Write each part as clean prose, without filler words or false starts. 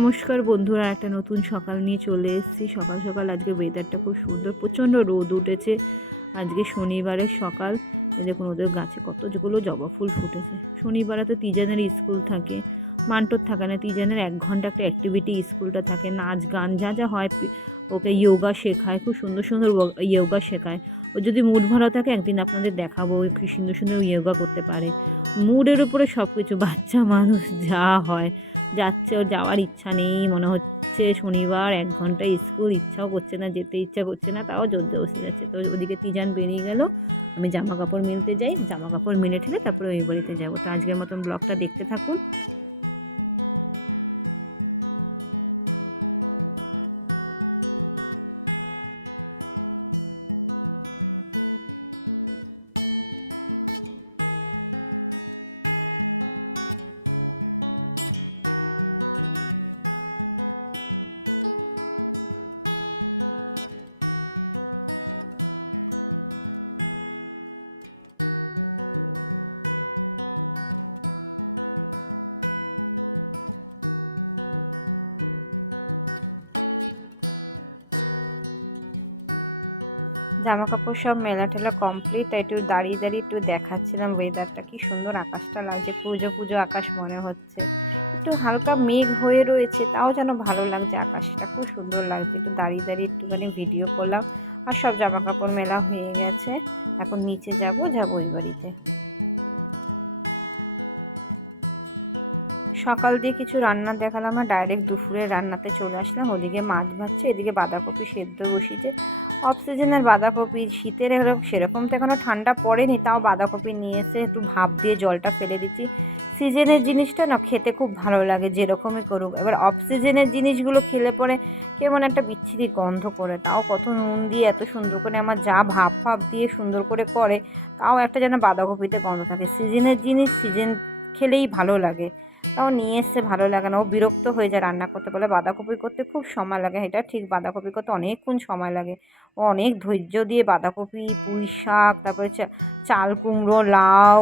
নমস্কার বন্ধুরা, একটা নতুন সকাল নিয়ে চলে এসেছি। সকাল সকাল আজকে ওয়েদারটা খুব সুন্দর, প্রচণ্ড রোদ উঠেছে। আজকে শনিবারের সকাল। দেখুন ওদের গাছে কতগুলো জবা ফুল ফুটেছে। শনিবারে তো তিজানের স্কুল থাকে, মান্টোর থাকে না। তিজানের 1 ঘন্টা একটা অ্যাক্টিভিটি স্কুলটা থাকে, নাচ গান যা যা হয়। ওকে যোগা শেখায়, খুব সুন্দর সুন্দর যোগা শেখায়। ও যদি মুড ভালো থাকে একদিন আপনাদের দেখাবো, ও খুব সুন্দর সুন্দর যোগা করতে পারে। মুডের উপরে সব কিছু, বাচ্চা মানুষ যা হয় যাচ্ছে। ওর যাওয়ার ইচ্ছা নেই, মনে হচ্ছে শনিবার 1 ঘন্টা স্কুল, ইচ্ছাও করছে না, যেতে ইচ্ছা করছে না, তাও জোর জবরদস্তি যাচ্ছে। তো ওদিকে তিজান বেরিয়ে গেল, আমি জামা কাপড় মেলতে যাই, জামা কাপড় মেলে ঠেলে তারপরে ওই বাড়িতে যাবো। তো আজকের মতন ব্লগটা দেখতে থাকুন। জামা কাপড় সব মেলা টেলা কমপ্লিট। একটু দাঁড়িয়ে দাঁড়িয়ে একটু দেখাচ্ছিলাম ওয়েদারটা, কি সুন্দর আকাশটা লাগছে, পুজো পুজো আকাশ মনে হচ্ছে। একটু হালকা মেঘ হয়ে রয়েছে, তাও যেন ভালো লাগছে, আকাশটা খুব সুন্দর লাগছে। একটু দাঁড়িয়ে দাঁড়িয়ে একটুখানি ভিডিও করলাম। আর সব জামা কাপড় মেলা হয়ে গেছে, এখন নিচে যাবো ওই বাড়িতে। সকাল দিয়ে কিছু রান্না দেখালাম, আর ডাইরেক্ট দুপুরের রান্নাতে চলে আসলাম। ওদিকে মাছ ভাজছে, এদিকে বাঁধাকপি সেদ্ধ বসিয়েছে। অফ সিজনের বাঁধাকপি, শীতের হলো সেরকম তো এখনো ঠান্ডা পড়েনি, তাও বাঁধাকপি নিয়ে এসে একটু ভাপ দিয়ে জলটা ফেলে দিচ্ছি। সিজনের জিনিসটা না খেতে খুব ভালো লাগে, যেরকমই করুক। এবার অফ সিজনের জিনিসগুলো খেলে পরে কেমন একটা বিচ্ছিরি গন্ধ করে, তাও কত নুন দিয়ে এত সুন্দর করে আমার যা ভাপ দিয়ে সুন্দর করে করে, তাও একটা যেন বাঁধাকপিতে গন্ধ থাকে। সিজনের জিনিস সিজন খেলেই ভালো লাগে, তাও নিয়ে এসছে, ভালো লাগে না। ও বিরক্ত হয়ে যায় রান্না করতে, বলে বাঁধাকপি করতে খুব সময় লাগে। এটা ঠিক, বাঁধাকপি করতে অনেকক্ষণ সময় লাগে। ও অনেক ধৈর্য দিয়ে বাঁধাকপি, পুঁই শাক, তারপরে চাল কুমড়ো, লাউ,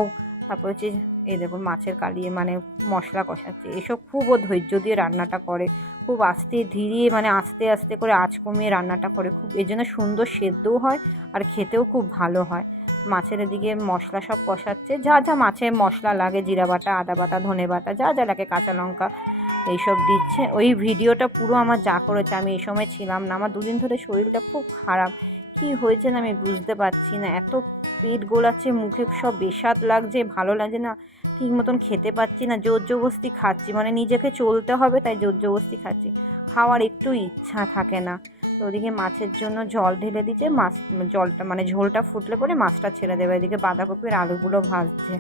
তারপর হচ্ছে এই দেখুন মাছের কালিয়ে মানে মশলা কষাচ্ছে, এসব খুব ও ধৈর্য দিয়ে রান্নাটা করে। খুব আস্তে ধীরে মানে আস্তে আস্তে করে আঁচ কমিয়ে রান্নাটা করে, খুব এই জন্য সুন্দর সেদ্ধও হয় আর খেতেও খুব ভালো হয়। মাছের এদিকে মশলা সব কষাচ্ছে, যা যা মাছের মশলা লাগে, জিরা বাটা, আদা বাটা, ধনে বাটা, যা যা লাগে, কাঁচা লঙ্কা, এইসব দিচ্ছে। ওই ভিডিওটা পুরো আমার যা করেছে, আমি এই সময় ছিলাম না। আমার 2 দিন ধরে শরীরটা খুব খারাপ, কি হয়েছে না আমি বুঝতে পারছি না। এত পেট গোলাচ্ছে, মুখে সব বেস্বাদ লাগছে, ভালো লাগে না, ঠিক মতন খেতে পাচ্ছি না, জোর জবরদস্তি খাচ্ছি, মানে নিজেকে চলতে হবে তাই জোর জবরদস্তি খাচ্ছি, খাওয়ার একটু ইচ্ছা থাকে না। তো ওদিকে মাছের জন্য জল ঢেলে দিচ্ছে, মাছ জলটা মানে ঝোলটা ফুটলে পরে মাছটা ছেড়ে দেবে। এদিকে বাঁধাকপির আলুগুলো ভাজছে।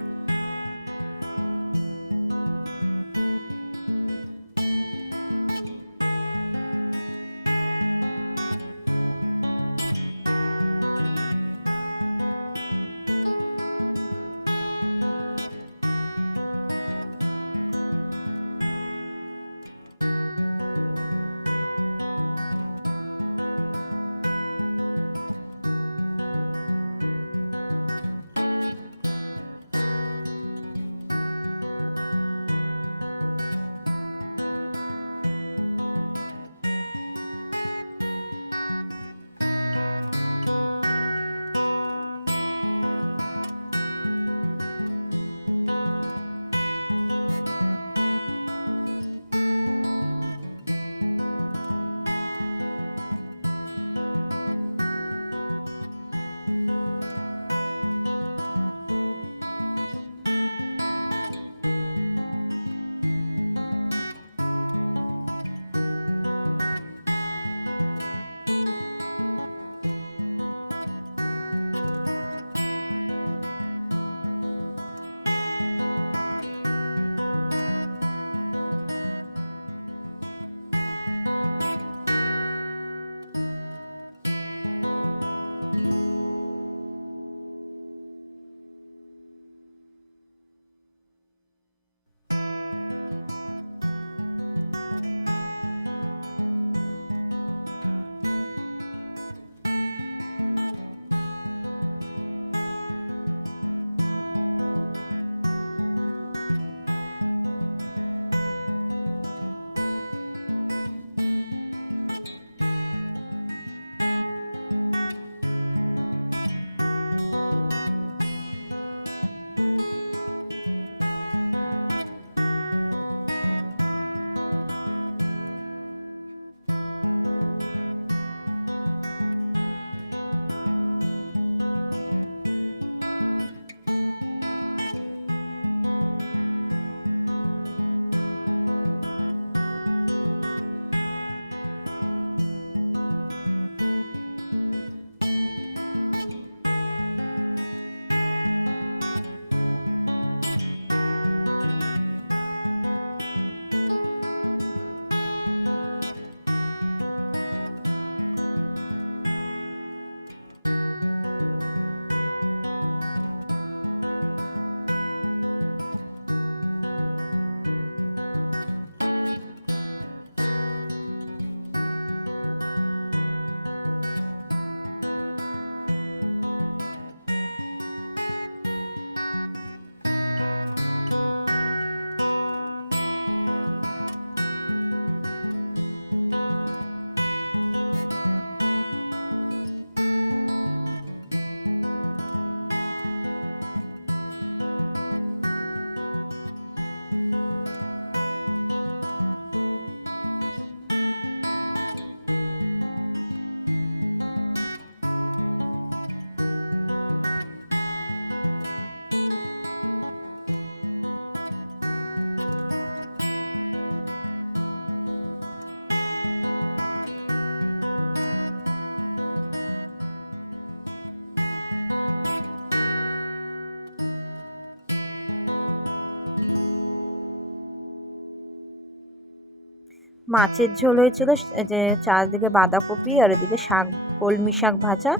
মাছের ঝোল হয়েছিল, যে চারদিকে বাঁধাকপি আর এদিকে শাক, কলমি শাক ভাজা,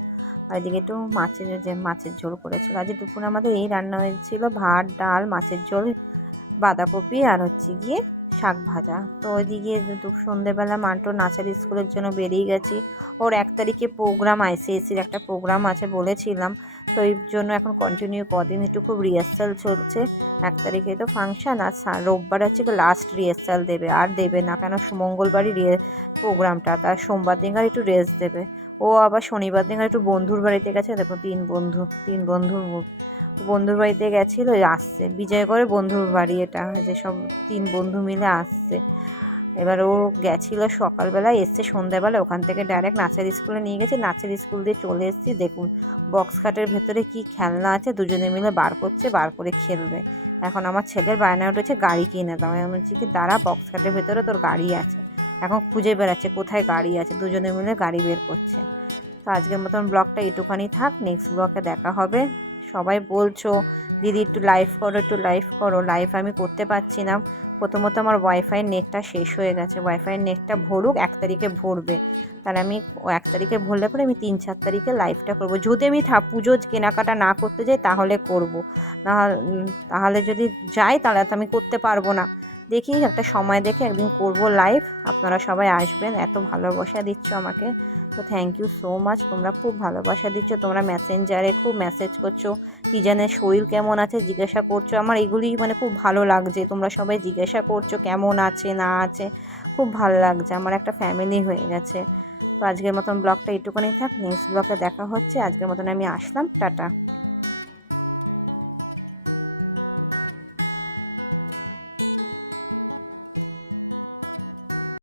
আর এদিকে একটু মাছের ঝোল করেছিল। আজ দুপুরে আমাদের এই রান্না হয়েছিল, ভাত, ডাল, মাছের ঝোল, বাঁধাকপি আর হচ্ছে গিয়ে শাক ভাজা। তো ওইদিকে সন্ধ্যেবেলা মান্টু নাচের স্কুলের জন্য বেরিয়ে গেছি। ওর 1 তারিখে প্রোগ্রাম, আইসিএসসির একটা প্রোগ্রাম আছে বলেছিলাম, তো এই জন্য এখন কন্টিনিউ কদিন একটু খুব রিহার্সাল চলছে। 1 তারিখে তো ফাংশন, আর রোববার হচ্ছে লাস্ট রিহার্সাল দেবে, আর দেবে না কেন মঙ্গলবারই প্রোগ্রামটা, তার সোমবার দিন আর একটু রেস্ট দেবে। ও আবার শনিবার দিন একটু বন্ধুর বাড়িতে গেছে, দেখো তিন বন্ধুর বাড়িতে গেছিলো, আসছে বিজয়গড়ে বন্ধুর বাড়ি, এটা যেসব 3 বন্ধু মিলে আসছে। এবার ও গেছিলো সকালবেলা, এসছে সন্ধ্যাবেলা, ওখান থেকে ডাইরেক্ট নাচের স্কুলে নিয়ে গেছে। নাচের স্কুল দিয়ে চলে এসেছি, দেখুন বক্স খাটের ভেতরে কি খেলনা আছে, দুজনে মিলে বার করছে, বার করে খেলবে। এখন আমার ছেলের বায়না উঠেছে গাড়ি কিনে দাও। আমি বলছি কি তারা বক্স খাটের ভেতরে তোর গাড়ি আছে, এখন খুঁজে বেড়াচ্ছে কোথায় গাড়ি আছে, দুজনে মিলে গাড়ি বের করছে। তো আজকের মতন ব্লগটা এইটুখানি থাক, নেক্সট ব্লগে দেখা হবে। সবাই বলছো দিদি একটু লাইভ করো, লাইভ আমি করতে পারছি না। প্রথমত আমার ওয়াইফাই নেটটা শেষ হয়ে গেছে, ওয়াইফাই নেটটা ভরুক, 1 তারিখে ভরবে, তাহলে আমি 1 তারিখে ভরলে পরে আমি 3-4 তারিখে লাইভটা করবো। যদি আমি পুজো কেনাকাটা না করতে যাই তাহলে করব, তাহলে যদি যাই তাহলে তো আমি করতে পারবো না। দেখি একটা সময় দেখে একদিন করবো লাইভ, আপনারা সবাই আসবেন, এত ভালোবাসা দিচ্ছ আমাকে, তো থ্যাংক ইউ সো মাচ। তোমরা খুব ভালোবাসা দিচ্ছ, তোমরা মেসেঞ্জারে খুব মেসেজ করছো, জানের শরীর কেমন আছে জিজ্ঞাসা করছো, আমার এগুলি মানে খুব ভালো লাগছে। তোমরা সবাই জিজ্ঞাসা করছো কেমন আছে না আছে, খুব ভালো লাগছে, আমার একটা ফ্যামিলি হয়ে গেছে। তো আজকের মতন ব্লগটা এইটুকুনি থাক, নেক্সট ব্লগে দেখা হচ্ছে। আজকের মতন আমি আসলাম, টাটা।